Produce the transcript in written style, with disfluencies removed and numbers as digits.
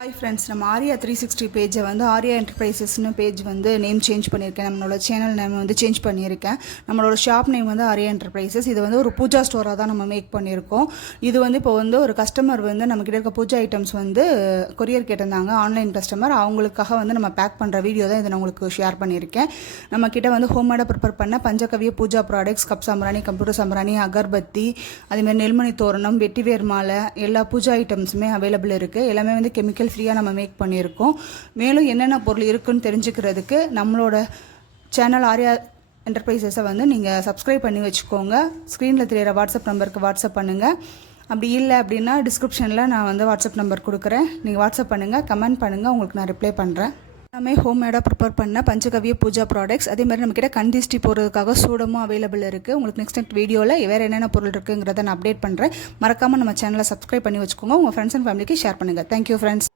Hi friends, நம்ம ஆர்யா 360 பேஜை வந்து ஆர்யா என்டர்பிரைசஸ்னு பேஜ் வந்து நேம் சேஞ்ச் பண்ணியிருக்கேன். நம்மளோட சேனல் நேம் வந்து சேஞ்ச் பண்ணியிருக்கேன். நம்மளோட ஷாப் நேம் வந்து ஆர்யா என்டர்பிரைசஸ். இது வந்து ஒரு பூஜா ஸ்டோராக தான் நம்ம மேக் பண்ணியிருக்கோம். இது வந்து இப்போ வந்து ஒரு கஸ்டமர் வந்து நம்மக்கிட்ட இருக்க பூஜா ஐட்டம்ஸ் வந்து கொரியர் கேட்டிருந்தாங்க. ஆன்லைன் கஸ்டமர் அவங்களுக்காக வந்து நம்ம பேக் பண்ணுற வீடியோ தான் இதை நான் உங்களுக்கு ஷேர் பண்ணியிருக்கேன். நம்மக்கிட்ட வந்து ஹோம்மேடாக ப்ரிப்பேர் பண்ண பஞ்சகவிய பூஜா ப்ராடக்ட்ஸ், கப் சாம்பிராணி, கம்ப்யூட்டர் சாம்பிராணி, அகர்பத்தி, அதேமாதிரி நெல்மணி தோரணம், வெட்டிவேர் மாலை, எல்லா பூஜா ஐட்டம்ஸுமே அவைலபிள் இருக்குது. எல்லாமே வந்து கெமிக்கல் ஃப்ரீயாக நம்ம மேக் பண்ணியிருக்கோம். மேலும் என்னென்ன பொருள் இருக்குன்னு தெரிஞ்சுக்கிறதுக்கு நம்மளோட சேனல் ஆர்யா என்டர்பிரைசஸை வந்து நீங்கள் சப்ஸ்கிரைப் பண்ணி வச்சுக்கோங்க. ஸ்க்ரீனில் தெரியிற வாட்ஸ்அப் நம்பருக்கு வாட்ஸ்அப் பண்ணுங்கள். அப்படி இல்லை அப்படின்னா டிஸ்கிரிப்ஷனில் நான் வந்து வாட்ஸ்அப் நம்பர் கொடுக்குறேன். நீங்கள் வாட்ஸ்அப் பண்ணுங்கள், கமெண்ட் பண்ணுங்கள், உங்களுக்கு நான் ரிப்ளை பண்ணுறேன். எல்லாமே ஹோம்மேடாக ப்ரிப்பேர் பண்ண பஞ்சகவிய பூஜா ப்ராடக்ட்ஸ். அதே மாதிரி நம்மக்கிட்ட கந்திஷ்டி போடுறதுக்காக சூடமும் அவைலபிள் இருக்குது. உங்களுக்கு நெக்ஸ்ட் வீடியோவில் வேறு என்னென்ன பொருள் இருக்குங்கிறத நான் அப்டேட் பண்ணுறேன். மறக்காமல் நம்ம சேனலை சப்ஸ்கிரைப் பண்ணி வச்சுக்கோங்க. உங்கள் ஃப்ரெண்ட்ஸ் அண்ட் ஃபேமிலிக்கு ஷேர் பண்ணுங்கள். Thank you friends.